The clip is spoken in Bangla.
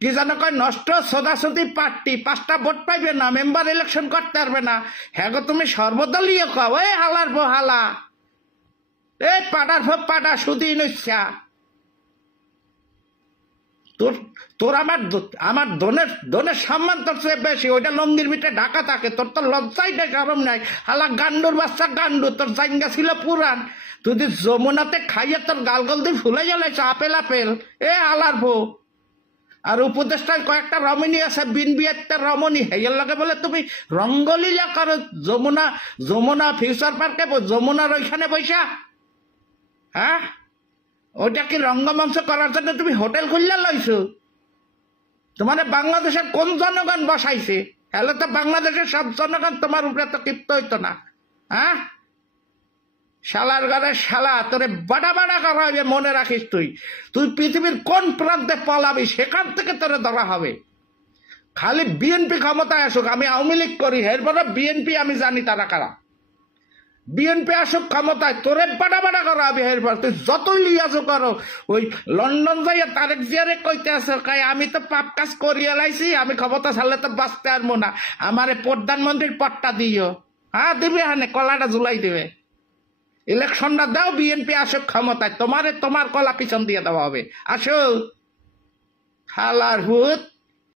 কি জানো কয় নষ্ট সোদাসুদি পার্টি 5টা ভোট পাইবে না, মেম্বার ইলেকশন করতে পারবে না। হ্যাঁ গো তুমি সর্বদলীয় কও, এই হালার বো হালা, এই পাটার ভোগ পাটা সুদি নইছা। তোর আমার দনের সম্মান তোর চেয়ে বেশি, ওইটা লঙ্গির ভিতরে ঢাকা থাকে, তোর তো লজ্জাই নেই গরম নাই। হালা গান্ডুর বাচ্চা গান্ডু, তোর জাঙ্গা ছিল পুরান, তুই যমুনাতে খাইয়ে তোর গালগল দিয়ে ফুলে জ্বালাইছ আপেল আপেল, এ হালার ভো। আর উপদেষ্টায় কয়েকটা রমণী আছে, বিনবি একটা রমণী, হেয়ের লগে বলে তুমি রঙ্গলীলা করো যমুনা ফিউচার পার্কে, যমুনার ওইখানে বৈশা। হ্যাঁ ওইটা কি রঙ্গমঞ্চ করার জন্য তুমি হোটেল খুললে লইছো? তোমার বাংলাদেশের কোন জনগণ বসাইছে? হলে তো বাংলাদেশের সব জনগণ তোমার উপরে তো ক্ষিপ্ত হইতো না। হ্যাঁ শালার ঘরে শালা, তোরে বাড়া বাড়া করা হবে, মনে রাখিস। তুই পৃথিবীর কোন প্রান্তে পালাবি, সেখান থেকে তোরে ধরা হবে। খালি বিএনপি ক্ষমতায় আসুক, আমি আওয়ামী লীগ করি, এরপরে বিএনপি আমি জানি তারা কারা। বিএনপি আসুক ক্ষমতায়, তোরে বাড়া বাড়া করা হবে। এরপর তুই যতই লিয়াজো করো, ওই লন্ডন যাইয়া তারেক জিয়ারে কইতে আছে কাই আমি তো পাপ কাজ করিয়া লাইছি, আমি ক্ষমতা ছাড়লে তো বাঁচতে পারবো না, আমারে প্রধানমন্ত্রীর পদটা দিও। হ্যাঁ দিবে, হানে কলাটা ঝুলাই দিবে। ইলেকশনটা দাও, বিএনপি আসুক ক্ষমতায়, তোমার কলা পিছন দিয়ে দেওয়া হবে। আসো হালার ভূত।